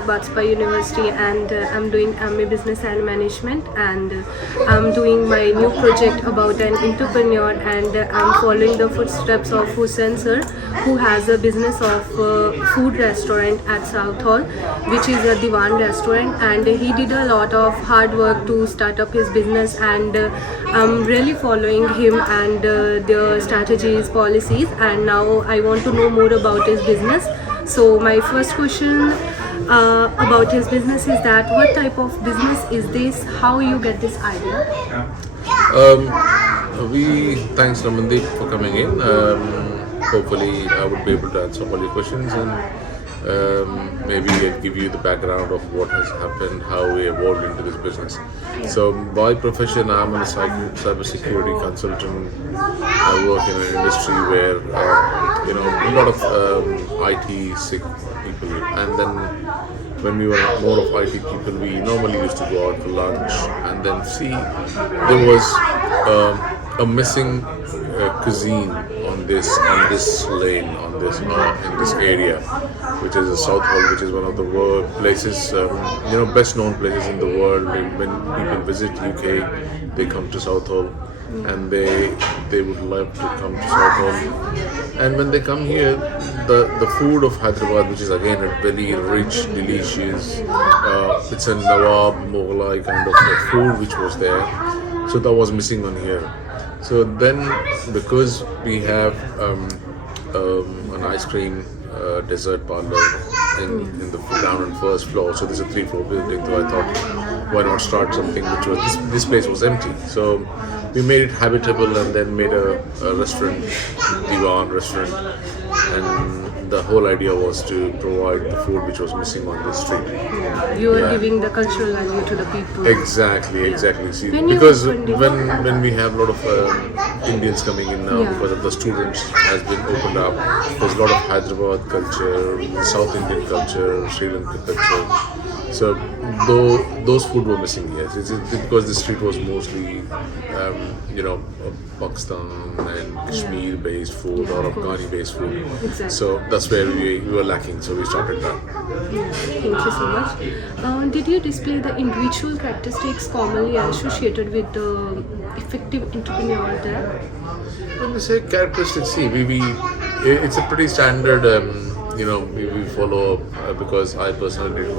of Bajpai University, and I'm doing MA Business and Management, and I'm doing my new project about an entrepreneur, and I'm following the footsteps of Hussain sir, who has a business of food restaurant at South Hall, which is a Diwan restaurant, and he did a lot of hard work to start up his business, and I'm really following him and the strategies, policies, and now I want to know more about his business. So my first question about his business is that what type of business is this? How you get this idea? Thanks Ramandeep for coming in. Hopefully I would be able to answer all your questions, and maybe I'll give you the background of what has happened, how we evolved into this business. So by profession, I'm a cybersecurity consultant. I work in an industry where a lot of IT sick people, and then when we were more of IT people, we normally used to go out for lunch and then see there was a missing cuisine on this lane, on this in this area, which is the South Hall, which is one of the world places, best known places in the world. When people visit UK, they come to South Hall, and they would love to come to South Hall. And when they come here, the food of Hyderabad, which is again a very rich, delicious, it's a Nawab Mughlai kind of food which was there. So that was missing on here. So then, because we have an ice cream dessert parlor in the down on first floor, so there's a 3-floor building. So I thought, why not start something which was this place was empty. So we made it habitable, and then made a restaurant, Diwan restaurant, and the whole idea was to provide the food which was missing on the street. You are giving the cultural value to the people. Exactly. See, When you because opened it- when we have a lot of Indians coming in now, because of the students has been opened up. There's a lot of Hyderabad culture, South Indian culture, Sri Lankan culture. So those food were missing. Yes, it's because the street was mostly Pakistan and Kashmir-based food, or Afghani-based food. Exactly. So that's where we were lacking. So we started that. Thank you so much. Did you display the individual characteristics commonly associated with the effective entrepreneur there? When we say characteristics, see, it's a pretty standard. We follow because I personally did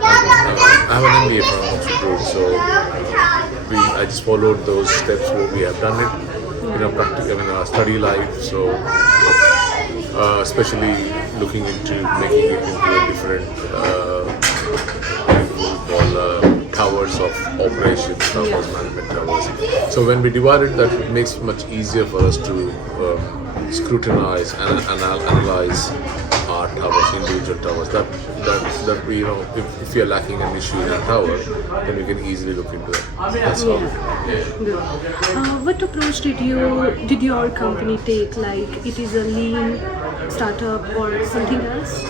I have an MBA from Oxford Road, so I just followed those steps where we have done it in our study life. So especially looking into making it into a different towers of operations, towers, management towers. So when we divided that, it makes it much easier for us to scrutinize and analyze our towers, individual towers. That we, if we are lacking an issue in a tower, then we can easily look into that. That's all. Good. What approach did your company take? Like, it is a lean startup or something else?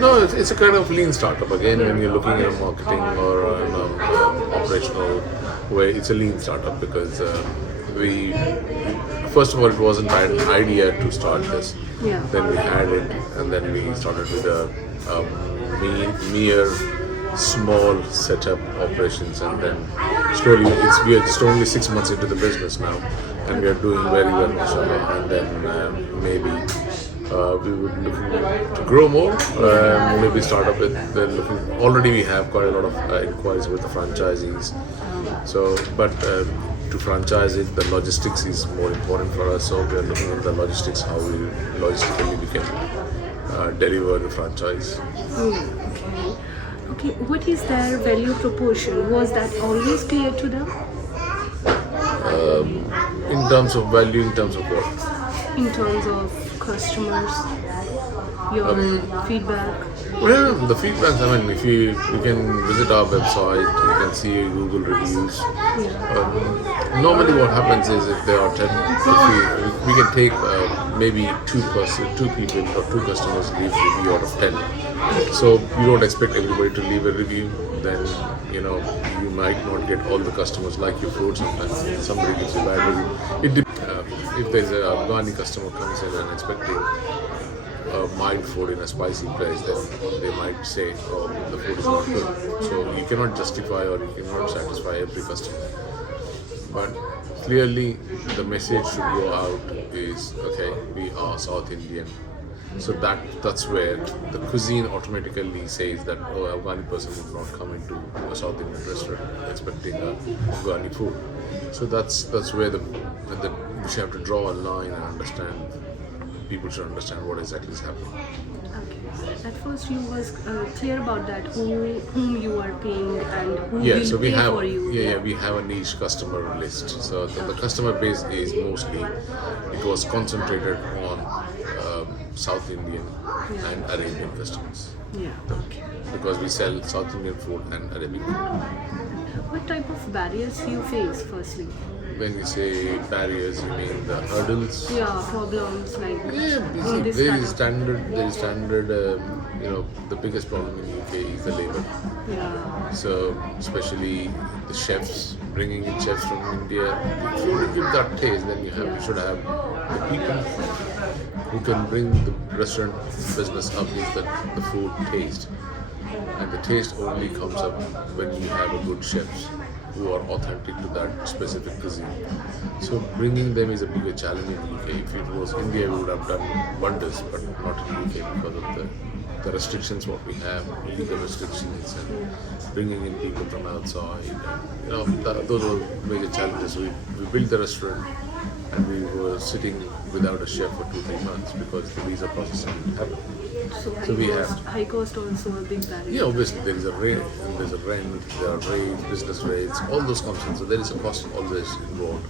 No, it's a kind of lean startup. Again, when you're looking at a marketing or an operational way, it's a lean startup because first of all, it wasn't an idea to start this. Yeah. Then we had it, and then we started with a mere small setup operations, and then slowly we are just only 6 months into the business now, and we are doing very well, mashallah. And then maybe we would looking to grow more. Maybe start up with already we have quite a lot of inquiries with the franchisees. So, but to franchise it, the logistics is more important for us. So we are looking at the logistics, how logistically we can deliver the franchise. Okay. What is their value proportion? Was that always clear to them? In terms of value, in terms of what? In terms of customers, your feedback? Well, the feedbacks, I mean, if you can visit our website, you can see Google reviews. Normally what happens is if there are 10, if we can take maybe two people or 2 customers leave review out of 10. So you don't expect everybody to leave a review, then you might not get all the customers like your food. Sometimes somebody gives you a bad review. If there's a Afghani customer comes in and expecting a mild food in a spicy place, then they might say, oh, the food is not good. So you cannot justify or you cannot satisfy every customer. But clearly, the message should go out is okay. We are South Indian, so that's where the cuisine automatically says that oh, Afghani person would not come into a South Indian restaurant expecting a Afghani food. So that's where the we should have to draw a line and understand. People should understand what exactly is happening. Okay. At first, you was clear about that whom you are paying and who Yeah, will so we pay have for you. we have a niche customer list. So the customer base is mostly it was concentrated on South Indian and Arabian customers Yeah. Okay. because we sell South Indian food and Arabic food. What type of barriers you face, firstly? When we say barriers, you mean the hurdles? Yeah, problems like Yeah, in this there kind is of- standard. There is standard. The biggest problem in UK is the labor. Yeah. So especially the chefs, bringing in chefs from India. If you want to give that taste, then you should have the people who can bring the restaurant business up is the food taste. And the taste only comes up when you have a good chefs who are authentic to that specific cuisine. So bringing them is a bigger challenge in UK. If it was India, we would have done wonders, but not in UK because of the restrictions what we have, legal restrictions, and bringing in people from outside. And, those were major challenges. We built the restaurant, and we were sitting without a chef for 2-3 months because the visa processing didn't happen. So we high cost also a big barrier. Yeah, obviously there is a rate, there's a rent, there are rates, business rates, all those comes in. So there is a cost always involved,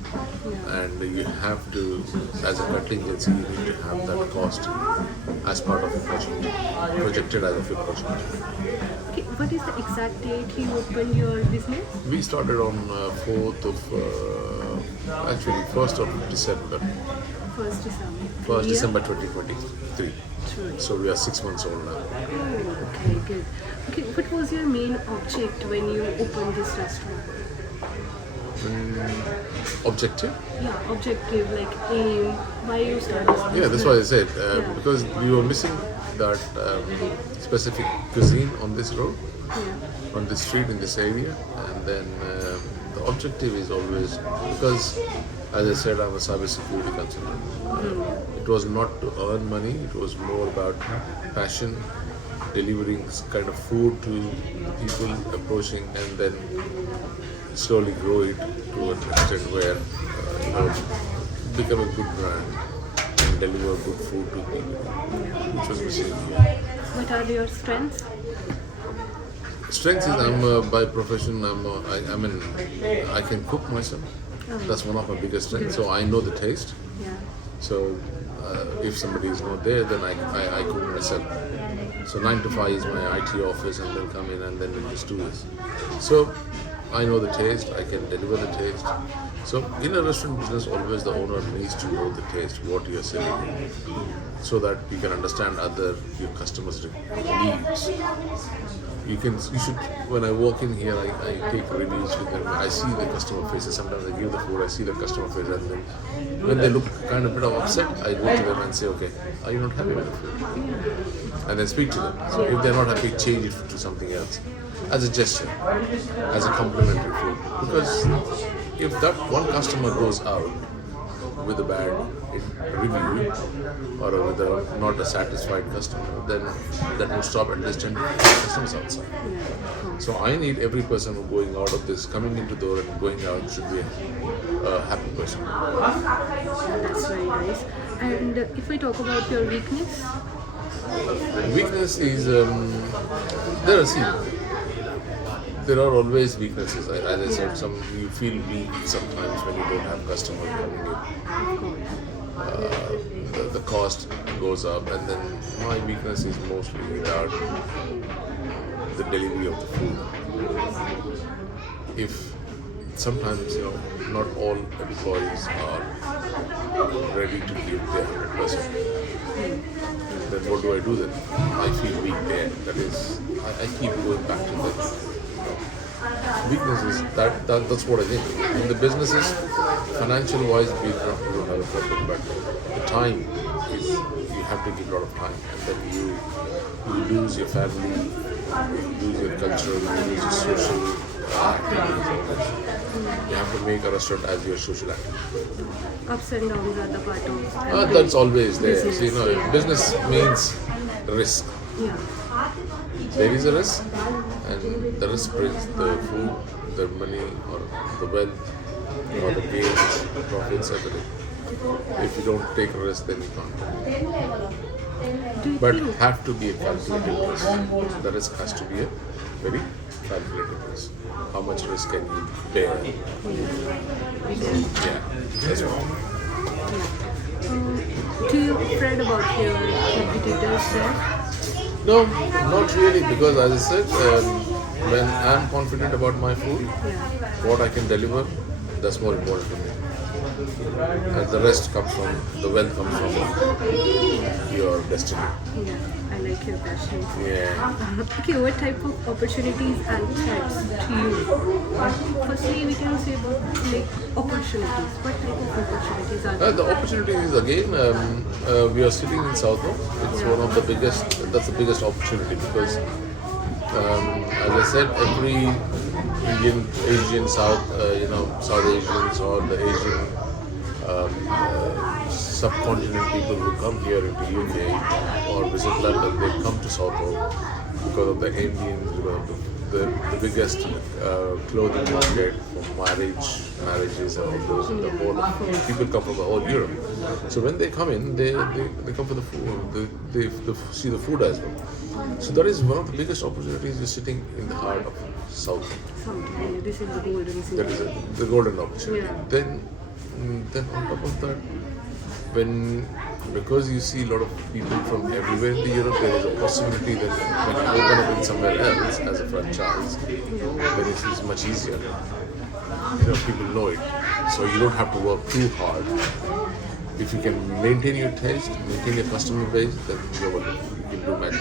and you have to, as a contingency, you need to have that cost as part of your project, projected as of your project. Okay, what is the exact date you opened your business? We started on 1st of December, 1st December. 1st Yeah. December 2023. True. So we are 6 months old now. Oh, okay, good. Okay, what was your main object when you opened this restaurant? Objective? Yeah, objective, like aim, why you started this Yeah, that's why I said Yeah. because we were missing that specific cuisine on this road, Yeah. on this street in this area, and then the objective is always because, as I said, I'm a cybersecurity consultant. It was not to earn money; it was more about passion, delivering this kind of food to people approaching, and then slowly grow it to an extent where become a good brand and deliver good food to people, which was missing. What are your strengths? Strength is by profession I can cook myself. That's one of my biggest strengths. So I know the taste. Yeah. So if somebody is not there, then I cook myself. So 9 to 5 is my IT office, and then come in and then we just do this. So I know the taste. I can deliver the taste. So in a restaurant business, always the owner needs to know the taste, what you are selling, so that you can understand your customers' needs. You should. When I walk in here, I take reviews with them. I see the customer faces. Sometimes I give the food. I see the customer face, and then when they look kind of bit of upset, I go to them and say, "Okay, are you not happy with the food?" And then speak to them. So if they're not happy, change it to something else, as a gesture, as a complimentary food. Because if that one customer goes out with a bad review or with not a satisfied customer, then that will stop at least 10 customers outside. So I need every person who going out of this, coming into the door and going out should be a happy person. That's very nice. And if we talk about your weakness, Weakness is there are always weaknesses. As I said, you feel weak sometimes when you don't have customers coming in. The cost goes up, and then my weakness is mostly about the delivery of the food. If sometimes not all employees are ready to give their 100%, then what do I do then? I feel weak there. That is, I keep going back to that. Weaknesses, that's what I think. In the businesses, financial wise, we don't have a problem, but the time is, you have to give a lot of time, and then you lose your family, you lose your culture, you lose your social activities. You have to make a restaurant as your social activity. Ups and downs are the part of That's always there. business, So, you know, yeah. business means risk. Yeah. There is a risk, and the risk brings the food, the money, or the wealth, or the gains, the profits, everything. If you don't take a risk, then you can't. Do you But think? have to be a calculated risk. The risk has to be a very calculated risk. How much risk can you bear? Yeah, that's what. Do you afraid about your competitors there? No, not really, because as I said, when I'm confident about my food, Yeah. what I can deliver, that's more important to me. And the rest comes from, the wealth comes from your destiny. Yeah. I like your passion. Yeah. Okay, what type of opportunities and threats to you? Firstly, we can say about like opportunities. What type of opportunities are there? The opportunity is again, we are sitting in South. It's one of the biggest, that's the biggest opportunity because, as I said, every Indian, Asian, South Asians or the Asian subcontinent people who come here into UK or visit London, they come to Southall because of the Indian, the biggest clothing market for marriages and all those. The whole people come from the whole Europe. So when they come in, they come for the food. They see the food as well. So that is one of the biggest opportunities. You're sitting in the heart of South. Something. This is the golden season. That is the golden opportunity. Yeah. Then on top of that, because you see a lot of people from everywhere in Europe, there is a possibility that when you open up in somewhere else as a franchise, then it's much easier. People know it, so you don't have to work too hard. If you can maintain your taste, maintain your customer base, then you're wonderful. You can do magic.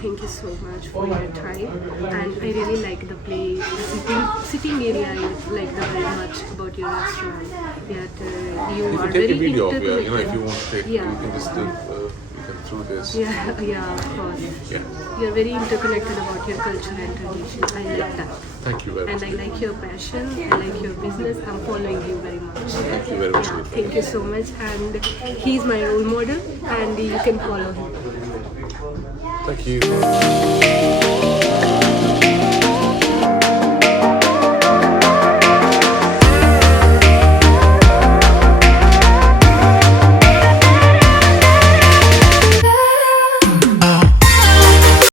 Thank you so much for your time, and I really like the place, the sitting area. I like the very much about your restaurant. That you You are can very take a video of interconnected. if you want to take, Yeah. you can just do, you can through this. Yeah, of course. Yeah. You're very interconnected about your culture and tradition. I like that. Thank you very And much. I like your passion, I like your business. I'm following you very much. Thank you very much. Yeah, thank you so much. And he's my role model, and you can follow him. Thank you.